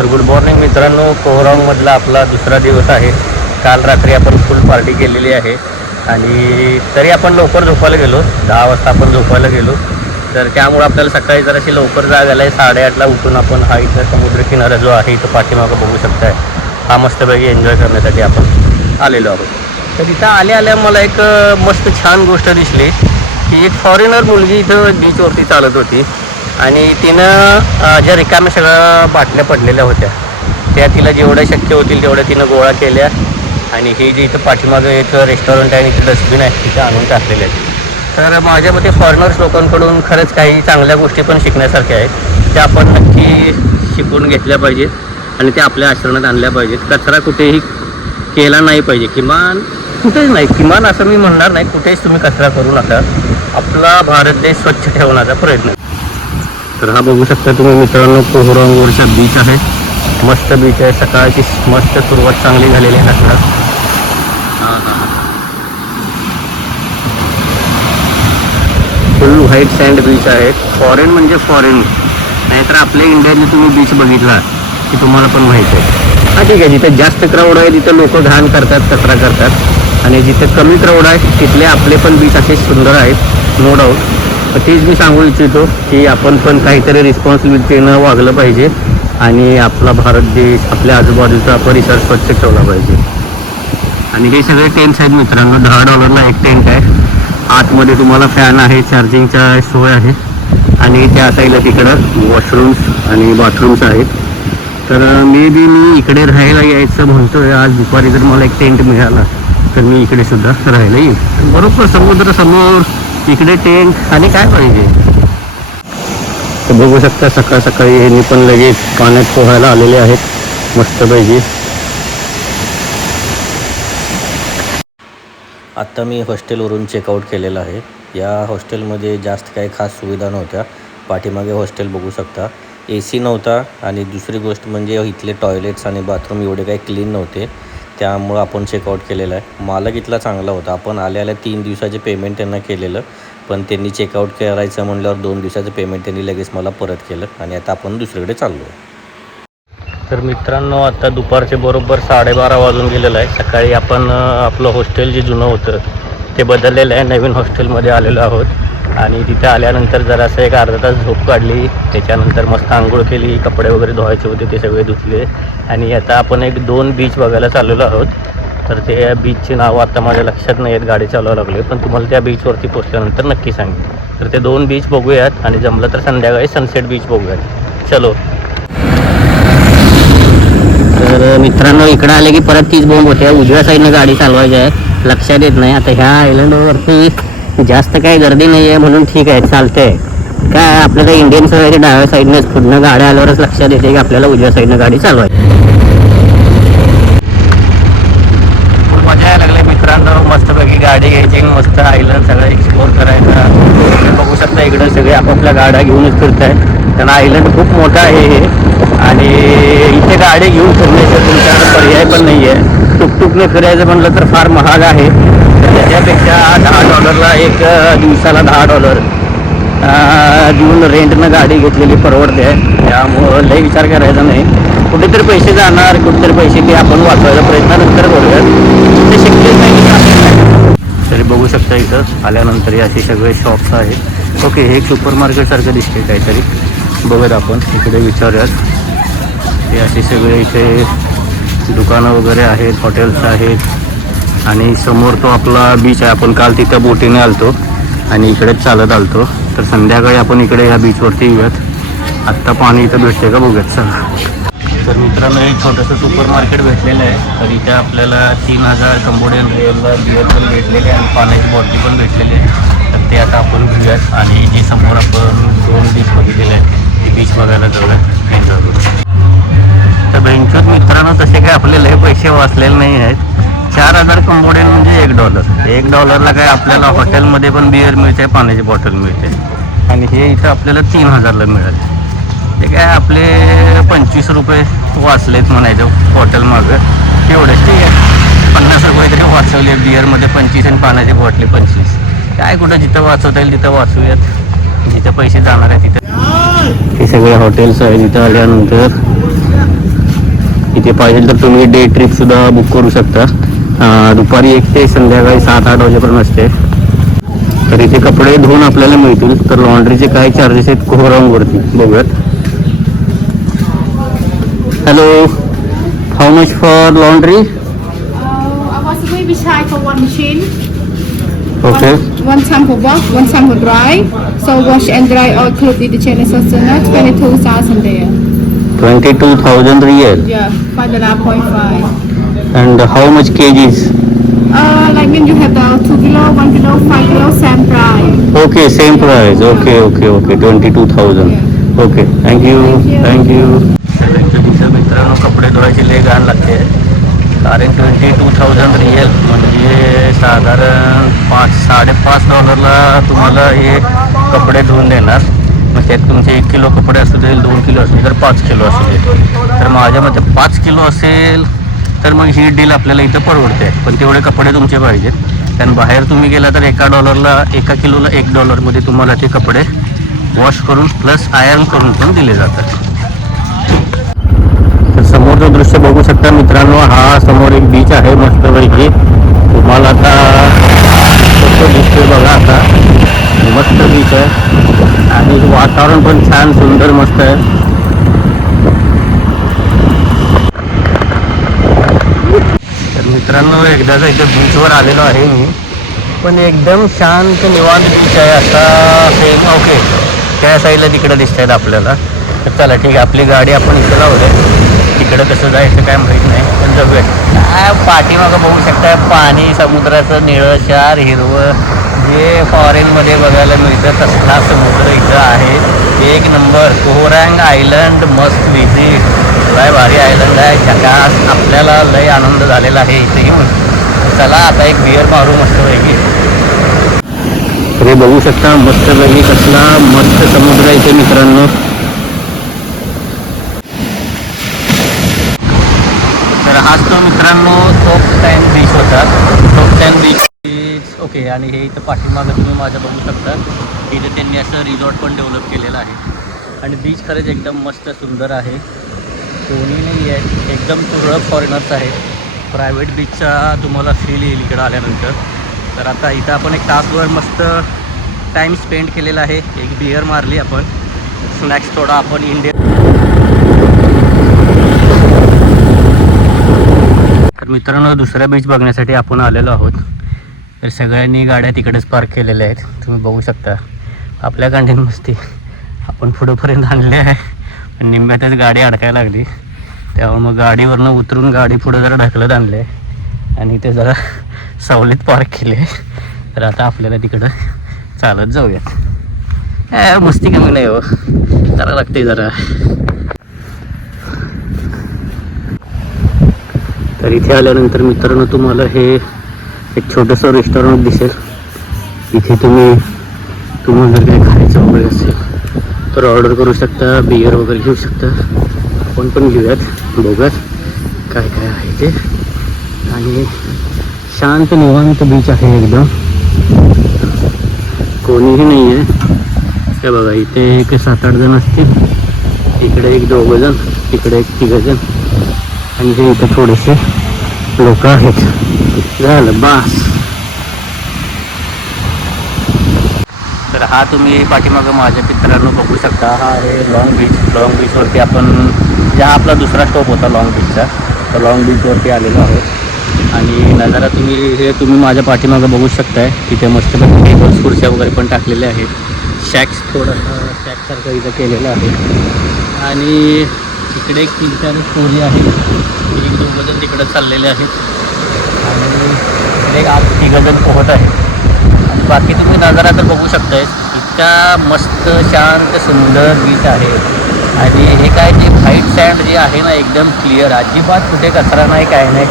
तर good morning मित्रांनो, कोहरावमधला आपला दुसरा दिवस आहे. काल रात्री आपण फुल पार्टी केलेली आहे आणि तरी आपण लवकर झोपायला गेलो. 10 वाजता आपण झोपायला गेलो. तर त्यामुळे आपल्याला सकाळी जराशी लवकर जाग आला आहे. 8:30ला उठून आपण हा इथं समुद्रकिनारा जो आहे इथं पाठीमागं बघू शकताय, हा मस्तपैकी एन्जॉय करण्यासाठी आपण आलेलो आहोत. तर इथं आल्या मला एक मस्त छान गोष्ट दिसली की एक फॉरेनर मुलगी इथं बीचवरती चालत होती आणि तिनं ज्या रिकाम्या सगळ्या बाटल्या पडलेल्या होत्या त्या तिला जेवढ्या शक्य होतील तेवढ्या तिनं गोळा केल्या आणि ही जी इथं पाठीमागं एक रेस्टॉरंट आहे आणि इथं डस्टबिन आहे तिथं आणून टाकलेले आहेत. तर माझ्या मते फॉरेनर्स लोकांकडून खरंच काही चांगल्या गोष्टी पण शिकण्यासारख्या आहेत, त्या आपण नक्की शिकून घेतल्या पाहिजेत आणि त्या आपल्या आचरणात आणल्या पाहिजेत. कचरा कुठेही केला नाही पाहिजे, किमान असं मी म्हणणार नाही, कुठेच तुम्ही कचरा करू नका. आपला भारत देश स्वच्छ ठेवण्याचा प्रयत्न. तर हा बघू शकता तुम्ही मित्रांनो, कोहरावरचा बीच आहे. मस्त बीच आहे. सकाळची मस्त सुरुवात चांगली झालेली आहे. कचरा फुल व्हाईट सँड बीच आहे. फॉरेन म्हणजे फॉरेन, नाहीतर आपल्या इंडियातली तुम्ही बीच बघितला की तुम्हाला पण माहीत आहे. हा ठीक आहे, जिथे जास्त क्राऊड आहे तिथं लोक घाण करतात, कचरा करतात आणि जिथे कमी क्राऊड आहे तिथले आपले पण बीच असे सुंदर आहेत, नो डाऊट. तेच मी सांगू इच्छितो की आपण पण काहीतरी रिस्पॉन्सिबिलिटीनं वागलं पाहिजे आणि आपला भारत देश, आपल्या आजूबाजूचा परिसर स्वच्छ ठेवला पाहिजे. आणि हे सगळे टेंट्स आहेत मित्रांनो. $10 एक टेंट आहे. आतमध्ये तुम्हाला फॅन आहे, चार्जिंगचा सोय आहे आणि त्या साईडला तिकडं वॉशरूम्स आणि बाथरूम्स आहेत. तर मी इकडे राहायला यायचं म्हणतोय. आज दुपारी जर मला एक टेंट मिळाला तर मी इकडे सुद्धा राहायला येईल. बरोबर समुद्र समोर, इकडे टेंट आणि काय पाहिजे. तर बघू शकता सकाळ सकाळी यांनी पण लगेच पाण्यात पोहायला आलेले आहेत मस्तपैकी. आत्ता मी हॉस्टेलवरून चेकआउट केलेलं आहे. या हॉस्टेलमध्ये जास्त काही खास सुविधा नव्हत्या. पाठीमागे हॉस्टेल बघू शकता, AC नव्हता आणि दुसरी गोष्ट म्हणजे इथले टॉयलेट्स आणि बाथरूम एवढे काही क्लीन नव्हते. त्यामुळं आपण चेकआउट केलेलं आहे. मालक इथला चांगला होता. आपण आल्या 3 दिवसाचे पेमेंट त्यांना केलेलं, पण त्यांनी चेकआउट करायचं म्हणल्यावर 2 दिवसाचं पेमेंट त्यांनी लगेच मला परत केलं आणि आता आपण दुसरीकडे चाललो आहे. तर मित्रांनो, आता दुपारचे बरोबर 12:30 वाजून गेलेलं आहे. सकाळी आपण आपलं हॉस्टेल जे जुनं होतं ते बदललेलं आहे. नवीन हॉस्टेलमध्ये आलेलो आहोत आणि तिथे आल्यानंतर जरासं एक अर्धा तास झोप काढली. त्याच्यानंतर मस्त आंघोळ केली, कपडे वगैरे धुवायचे होते ते सगळे धुतले आणि आता आपण 2 बीच बघायला चाललेलो आहोत. तर त्या बीचची नावं आता माझ्या लक्षात नाही आहेत, गाडी चालवायला लागली, पण तुम्हाला त्या बीचवरती पोचल्यानंतर नक्की सांगेन. तर ते 2 बीच बघूयात आणि जमलं तर संध्याकाळी सनसेट बीच बघूयात. चलो. तर मित्रांनो, इकडं आले की परत तीच बोंब होते. उजव्या साईडनं गाडी चालवायची आहे, लक्षात येत नाही. आता ह्या आयलंडवरती जास्त काही गर्दी नाही आहे म्हणून ठीक आहे, चालतंय. काय आपल्याला इंडियन सगळ्याच्या डाव्या साईडनंच पुढनं गाड्या आल्यावरच लक्षात येते की आपल्याला उजव्या साईडनं गाडी चालवायची. मजा यायला लागली मित्रांनो. मस्तपैकी गाडी घ्यायची, मस्त आयलंड सगळं एक्सप्लोर करायचं. बघू शकता इकडं सगळे आपापल्या गाड्या घेऊनच फिरत आहेत. त्यांना आयलंड खूप मोठा आहे हे आणि इथे गाडी घेऊन फिरण्याचं तुमच्याकडे पर्याय पण नाही आहे. टुकटुकने फिरायचं म्हणलं तर फार महाग आहे. तर त्याच्यापेक्षा $10 एक दिवसाला $10 देऊन रेंटनं गाडी घेतलेली परवडते. त्यामुळं लई विचार करायचा नाही. कुठेतरी पैसे जाणार, कुठेतरी पैसे ते आपण वाचवायचा प्रयत्न नंतर करूयात. ते शक्यच नाही. तरी बघू शकता इथं आल्यानंतर असे सगळे शॉप्स आहेत. ओके, हे एक सुपर मार्केटसारखं दिसते काहीतरी. बघूयात आपण इकडे विचारूयात. हे असे सगळे इथे दुकानं वगैरे आहेत, हॉटेल्स आहेत आणि समोर तो आपला बीच आहे. आपण काल तिथं बोटीने आलतो आणि इकडेच चालत आलतो. तर संध्याकाळी आपण इकडे या बीचवरती येऊयात. आत्ता पाणी इथं भेटते का बघूयात. चला. तर मित्रांनो, एक छोटंसं सुपर मार्केट भेटलेलं आहे. तर इथे आपल्याला 3000 कंबोडियन रिअलला बिअर पण भेटलेले आहे आणि पाण्याची बॉटली पण भेटलेली आहे. तर ते आता आपण घेऊयात आणि जे समोर आपण 2 बीच बघितलेले आहेत ते बीच बघायला जाऊयात, एन्जॉय करू. तर बँकेत मित्रांनो तसे काय आपले लय पैसे वाचलेले नाही आहेत. 4000 कंबोडियन म्हणजे $1. $1ला काय आपल्याला हॉटेलमध्ये पण बिअर मिळते, पाण्याची बॉटल मिळते आणि हे इथं आपल्याला 3000ला मिळाले. ते काय आपले 25 रुपये वाचलेत म्हणायचं हॉटेल मागं, एवढंच. ठीक आहे, 50 रुपये तरी वाचवले. बिअरमध्ये 25 आणि पाण्याची बॉटली 25. काय कुठं जिथं वाचवता येईल तिथं वाचूयात, जिथं पैसे जाणार आहे तिथं. हे सगळे हॉटेल्स आहेत. तिथं आल्यानंतर इथे पाहिजे तर तुम्ही डे ट्रिप सुद्धा बुक करू शकता. दुपारी 1 ते संध्याकाळी 7-8 वाजेपर्यंत असते. तर इथे कपडे धुवून आपल्याला मिळतील. तर लॉन्ड्रीचे काय चार्जेस आहेत कोहरांवरती बघूयात. Hello, how much for laundry? I was a baby shy for one machine. Okay. One time for wash, one time for dry. So wash and dry all clothes in the chain is 22,000 there. 22,000 real. Yeah, 5.5. And how much kgs? Like when you have the 2 kilo, 1 kilo, 5 kilo, same price. Okay, same price. Okay. 22,000. Okay, thank you. मित्रांनो, कपडे धुवायची लय घाण लागते. कारण 22,000 real म्हणजे साधारण $5-5.5 तुम्हाला हे कपडे धुवून देणार. मग त्यात तुमचे 1 किलो कपडे असू देईल, 2 किलो असू तर 5 किलो असू देईल. तर माझ्या मते 5 किलो असेल तर मग ही डील आपल्याला इथं परवडते. पण तेवढे कपडे तुमचे पाहिजेत. कारण बाहेर तुम्ही गेला तर $1 1 किलोला $1 तुम्हाला ते कपडे वॉश करून प्लस आयर्न करून पण दिले जातात. तर समोरचं दृश्य बघू शकता मित्रांनो. हा समोर एक बीच आहे मस्तपैकी. तुम्हाला आता कसं दिसतोय बघा. आता मस्त बीच आहे आणि वातावरण पण छान सुंदर मस्त आहे. तर मित्रांनो, एकदाचा इथे बीचवर आलेलो आहे मी. पण एकदम शांत निवांत बीच आहे. आता सेम ओके त्या साईडला तिकडं दिसत आहेत आपल्याला. तर चला ठीक आहे, आपली गाडी आपण इथं लावले. तिकडं कसं जायचं काय माहीत नाही, पण जाऊया. काय पाठीमागं बघू शकता पाणी, समुद्राचं निळंशार हिरवं जे फॉरेनमध्ये बघायला मिळतं तसला समुद्र इथं आहे. 1 number. Koh Rong island must visit. काय भारी आयलंड आहे, झकास. आपल्याला लय आनंद झालेला आहे इथे येऊन. चला आता एक बिअर मारू मस्तपैकी. हे बघू शकता मस्तपैकी कसला मस्त समुद्र आहे इथे मित्रांनो. तर हाच तो मित्रांनो टॉप 10 बीच होता. Top 10 beach okay. आणि हे इथं पाठीमागं तुम्ही माझ्या बघू शकता. इथे त्यांनी असं रिसॉर्ट पण डेव्हलप केलेलं आहे. आणि बीच खरंच एकदम मस्त सुंदर आहे. कोणी नाही आहे, एकदम तुरळक फॉरेनर्स आहेत. प्रायव्हेट बीचचा तुम्हाला फील येईल इकडं आल्यानंतर. तर आता इथं आपण एक तासभर मस्त टाईम स्पेंड केलेला आहे. एक बिअर मारली आपण, स्नॅक्स थोडा आपण इंडियन. तर मित्रांनो, दुसऱ्या बीच बघण्यासाठी आपण आलेलो आहोत. तर सगळ्यांनी गाड्या तिकडेच पार्क केलेल्या आहेत. तुम्ही बघू शकता. आपल्या गांडीन मस्ती आपण पुढंपर्यंत आणले आहे, पण निंब्यातच गाडी अडकायला लागली. त्यामुळे मग गाडीवरनं उतरून गाडी पुढं जरा ढकलत आणले आणि ते जरा सावलीत पार्क केले. तर आता आपल्याला तिकडं चालत जाऊयात. मस्ती कमी नाही हो, जरा लागते जरा. तर इथे आल्यानंतर मित्रांनो तुम्हाला हे एक छोटंसं रेस्टॉरंट दिसेल. इथे तुम्हाला जर काही खायचं वगैरे असेल तर ऑर्डर करू शकता, बिअर वगैरे घेऊ शकता. आपण पण घेऊयात, बघूयात काय काय आहे ते. आणि शांत निवांत बीच आहे एकदम, कोणीही नाही आहे. हे बघा इथे एक 7-8 जण असतील, इकडे 1-2 जण, इकडे 1-3 जण आणि हे इथे थोडेसे लोक आहेत. झालं बास. तर हा तुम्ही पाठीमागं माझ्या मित्रांनो बघू शकता. हा आहे लॉंग बीच. लॉंग बीचवरती आपण ज्या आपला दुसरा स्टॉप होता लॉंग बीचचा, तर लॉंग बीचवरती आलेलो आहोत. आणि नजारा तुम्ही माझ्या पाठीमागं बघू शकताय. तिथे मस्त टेबल्स खुर्च्या वगैरे पण टाकलेल्या आहेत. शॅक्स थोडंसं शॅकसारखं इथं केलेलं आहे. आणि इकडे एक 3-4 खोली आहे. 1-2 जण तिकडं चाललेले आहेत आणि इकडे 8-3 जण पोहत आहेत. आणि बाकी तुम्ही नजारा तर बघू शकताय. इतका मस्त शांत सुंदर बीच आहे. आणि हे काय ते व्हाईट सँड जे आहे ना एकदम क्लिअर, अजिबात कुठे कचरा नाही, काय नाही.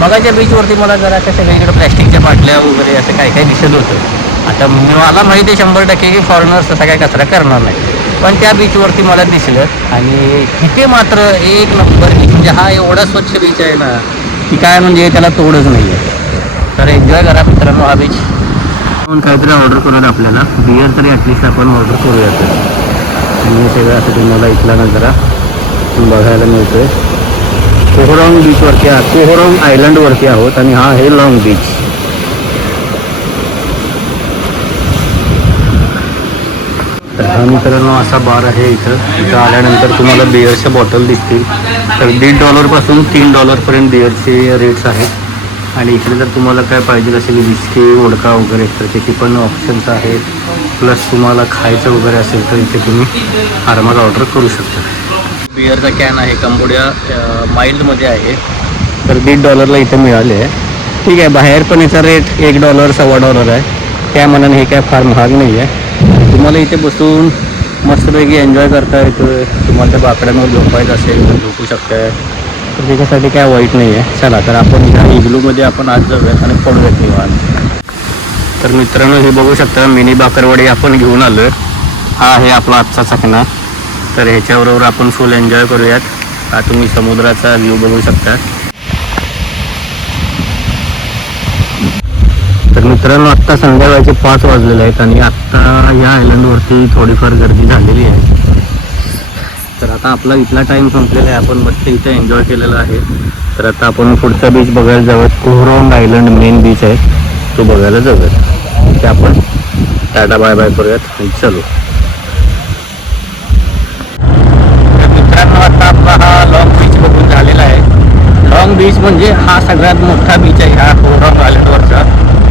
मगाच्या बीचवरती मला जरा कसं सगळीकडे प्लॅस्टिकच्या बाटल्या वगैरे असं काय दिसत होतं. आता मला माहिती आहे 100% की फॉरेनर्स तसा काय कचरा करणार नाही, पण त्या बीचवरती मला दिसलं. आणि तिथे मात्र 1 नंबर बीच. म्हणजे हा एवढा स्वच्छ बीच आहे ना की काय म्हणजे त्याला तोडच नाही आहे. तर एन्जॉय करा मित्रांनो हा बीच. आपण काहीतरी ऑर्डर करूया, आपल्याला बिअर तरी ॲटलिस्ट आपण ऑर्डर करूयात. आणि सगळं असं तुम्हाला इथला नजारा बघायला मिळतोय. कोहरांग बीचवरती कोहरांग आयलंडवरती आहोत आणि हा आहे लॉंग बीच. तर हा मित्रांनो असा बार आहे इथं आल्यानंतर तुम्हाला बिअरच्या बॉटल दिसतील. तर $1.50 पासून $3 पर्यंत बिअरचे रेट्स आहेत. आणि इकडे जर तुम्हाला काय पाहिजे असेल विस्की वोडका वगैरे तर त्याची पण ऑप्शन्स आहेत. प्लस तुम्हाला खायचं वगैरे असेल तर इथे तुम्ही आरामात ऑर्डर करू शकता. बिअरचा कॅन आहे कंबोडिया माइल्डमध्ये आहे. तर $1.50 इथं मिळाले आहे. ठीक आहे, बाहेर पण याचा रेट $1 $1.25 आहे. त्या मनाने हे काय फार महाग नाही आहे. तुम्हाला इथे बसून मस्तपैकी एन्जॉय करता येतं. तुम्हाला त्या बाकड्यांवर झोपायचं असेल तर झोपू शकताय. तर त्याच्यासाठी काय वाईट नाही आहे. चला तर आपण ह्या इग्लूमध्ये आपण आज जाऊयात आणि पडूयात निवांत. तर मित्रांनो हे बघू शकता मिनी बाकरवडी आपण घेऊन आलो आहे. हा आहे आपला आजचा चकना. तर ह्याच्याबरोबर आपण फुल एन्जॉय करूयात. हा तुम्ही समुद्राचा व्ह्यू बघू शकता. तर मित्रांनो आत्ता संध्याकाळचे 5 वाजलेले आहेत आणि आत्ता या आयलंडवरती थोडीफार गर्दी झालेली आहे. तर आता आपला इथला टाईम संपलेला आहे. आपण मस्त इथे एन्जॉय केलेला आहे. तर आता आपण पुढचा बीच बघायला जाऊयात. कोहरांग आयलंड मेन बीच आहे तो बघायला जाऊयात. ते आपण टाटा बाय बाय करूयात आणि चलो. मित्रांनो आता आपला हा लॉंग बीच बघून झालेला आहे. लॉंग बीच म्हणजे हा सगळ्यात मोठा बीच आहे ह्या कोहरांग आयलंडवरचा.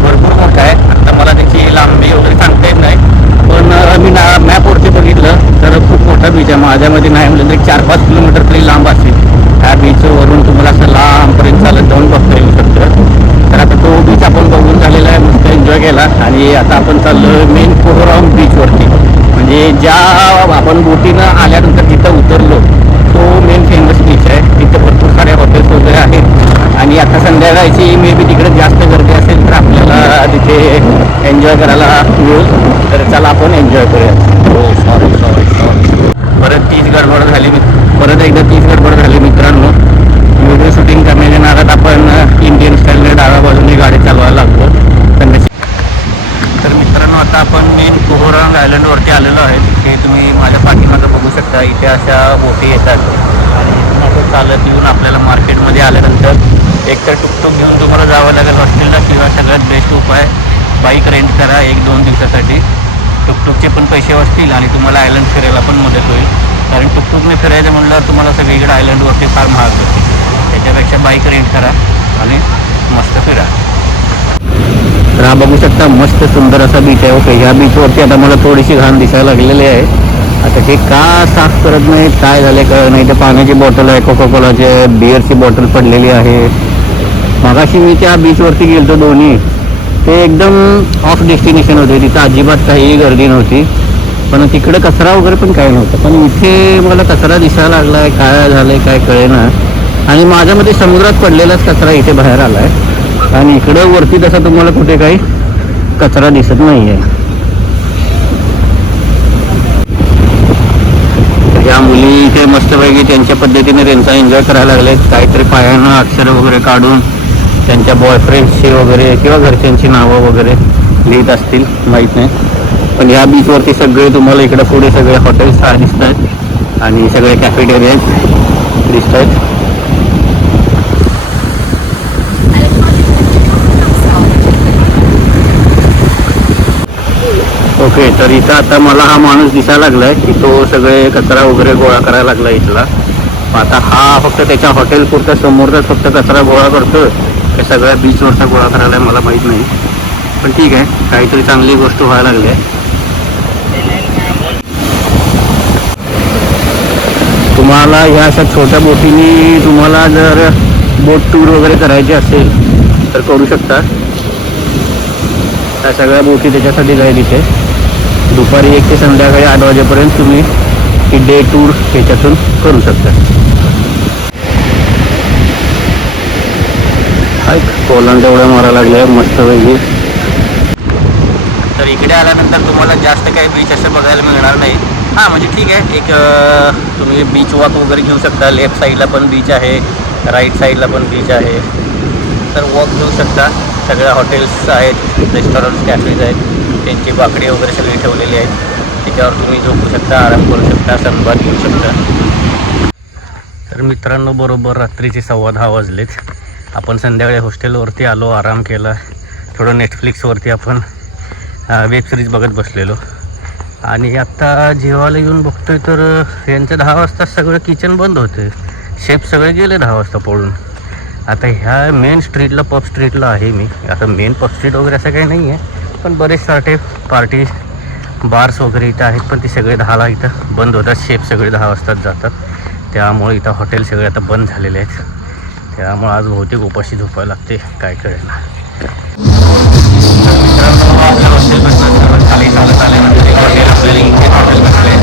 भरपूर मोठा आहे. आता मला त्याची लांबी वगैरे सांगता येत नाही, पण मी मॅपवरती बघितलं तर खूप मोठा बीच आहे. माझ्यामध्ये नाही म्हटलं तरी 4-5 किलोमीटर तरी लांब असेल. ह्या बीचवरून तुम्हाला असं लांबपर्यंत चालत जाऊन बघता येऊ शकतं. तर आता तो बीच आपण बघून झालेला आहे, मस्त एन्जॉय केला आणि आता आपण चाललो मेन कोहरांग बीचवरती. म्हणजे ज्या आपण बोटीनं आल्यानंतर जिथं उतरलो तो मेन फेमस बीच आहे. तिथं भरपूर सारे हॉटेल्स वगैरे आहेत आणि आता संध्याकाळची मे बी तिकडे जास्त गर्दी असेल तर आपल्याला तिथे एन्जॉय करायला मिळेल. तर चला आपण एन्जॉय करूया. हो सॉरी परत तीच गडबड झाली. परत एकदा तीच गडबड झाली मित्रांनो. व्हिडिओ शूटिंग करण्याच्या नादात आपण इंडियन स्टाईलने डाव्या बाजूने गाडी चालवायला लागलो. तर मित्रांनो आता आपण मेन कोहरांग आयलंडवरती आलेलो आहे. हे तुम्ही माझ्या पाठीमागं बघू शकता. इथे अशा बोटी येतात आणि असं चालत येऊन आपल्याला मार्केटमध्ये आल्यानंतर एकतर टुकटुक घेऊन तुम्हाला जावं लागेल हॉस्टेलला, किंवा सगळ्यात बेस्ट उपाय बाईक रेंट करा 1-2 दिवसासाठी. टुकटुकचे पण पैसे वाचतील आणि तुम्हाला आयलंड फिरायला पण मदत होईल. कारण टुकटुकने फिरायचं म्हटल्यावर तुम्हाला सगळीकडे आयलंडवरती फार महाग होते. त्याच्यापेक्षा बाईक रेंट करा आणि मस्त फिरा. तर हा बघू शकता मस्त सुंदर असा बीच आहे. ओके, ह्या बीचवरती आता मला थोडीशी घाण दिसायला लागलेली आहे. आता ते का साफ करत नाहीत काय झाले कळ नाही. तर पाण्याची बॉटल आहे, कोकाकोलाची, बिअरची बॉटल पडलेली आहे. मगाशी मी त्या बीचवरती गेलतो दोन्ही, ते एकदम ऑफ डेस्टिनेशन होते. तिथं अजिबात काही गर्दी नव्हती, पण तिकडे कचरा वगैरे पण काय नव्हतं. पण इथे मला कचरा दिसायला लागला आहे. काय झालं आहे काय कळेना. आणि माझ्यामध्ये समुद्रात पडलेलाच कचरा इथे बाहेर आला आहे आणि इकडं वरती तसा तुम्हाला कुठे काही कचरा दिसत नाही आहे. ह्या मुली इथे मस्तपैकी त्यांच्या पद्धतीने त्यांचा एन्जॉय करायला लागले. काहीतरी पायानं अक्षरं वगैरे काढून त्यांच्या बॉयफ्रेंडची वगैरे किंवा घरच्यांची नावं वगैरे लिहित असतील, माहीत नाही. पण ह्या बीचवरती सगळे तुम्हाला इकडे पुढे सगळे हॉटेल्स दिसत आहेत आणि सगळे कॅफेटेरियाज दिसत आहेत. ओके, तर इथं आता मला हा माणूस दिसायला लागलाय की तो सगळे कचरा वगैरे गोळा करायला लागला इथला. आता हा फक्त त्याच्या हॉटेल पुरता समोरचाच फक्त कचरा गोळा करतो ते सगळ्या बीचवरचा गोळा करायला मला माहीत नाही. पण ठीक आहे, काहीतरी चांगली गोष्ट व्हायला लागली आहे. तुम्हाला ह्या अशा छोट्या बोटीनी तुम्हाला जर बोट टूर वगैरे करायची असेल तर करू शकता. त्या सगळ्या बोटी त्याच्यासाठी जाईल. इथे दुपारी 1 ते संध्याकाळी 8 वाजेपर्यंत तुम्ही ही डे टूर ह्याच्यातून करू शकता. कोलंड एवढ्या मारायला लागल्या मस्त वेगळी. तर इकडे आल्यानंतर तुम्हाला जास्त काही बीच असं बघायला मिळणार नाही. हां म्हणजे ठीक आहे, एक तुम्ही बीच वॉक वगैरे घेऊ शकता. लेफ्ट साईडला पण बीच आहे, राईट साईडला पण बीच आहे. तर वॉक घेऊ शकता. सगळ्या हॉटेल्स आहेत, रेस्टॉरंट्स, कॅफेज आहेत. त्यांची बाकडी वगैरे सगळी ठेवलेली आहेत. त्याच्यावर तुम्ही झोपू शकता, आराम करू शकता, सनबाथ घेऊ शकता. तर तर मित्रांनो बरोबर रात्रीचे 10:15 वाजलेत. आपण संध्याकाळी हॉस्टेलवरती आलो, आराम केला, थोडं नेटफ्लिक्सवरती आपण वेब सिरीज बघत बसलेलो आणि आत्ता जेवायला येऊन बघतोय तर यांचं 10 वाजता सगळं किचन बंद होतं. शेफ सगळे गेले 10 वाजता पळून. आता ह्या मेन स्ट्रीटला पब स्ट्रीटला आहे मी. आता मेन पब स्ट्रीट वगैरे असं काही नाही आहे, पण बरेच साठे पार्टी बार्स वगैरे इथं आहेत, पण ती सगळे 10ला इथं बंद होतात. शेफ सगळे 10 वाजताच जातात, त्यामुळे इथं हॉटेल सगळे आता बंद झालेले आहेत. त्यामुळे आज बहुतेक उपाशी झोपायला लागते, काय कळेल ना. खाली चालत आल्यानंतर एक हॉटेल आपल्याला इथे हॉटेल बसले.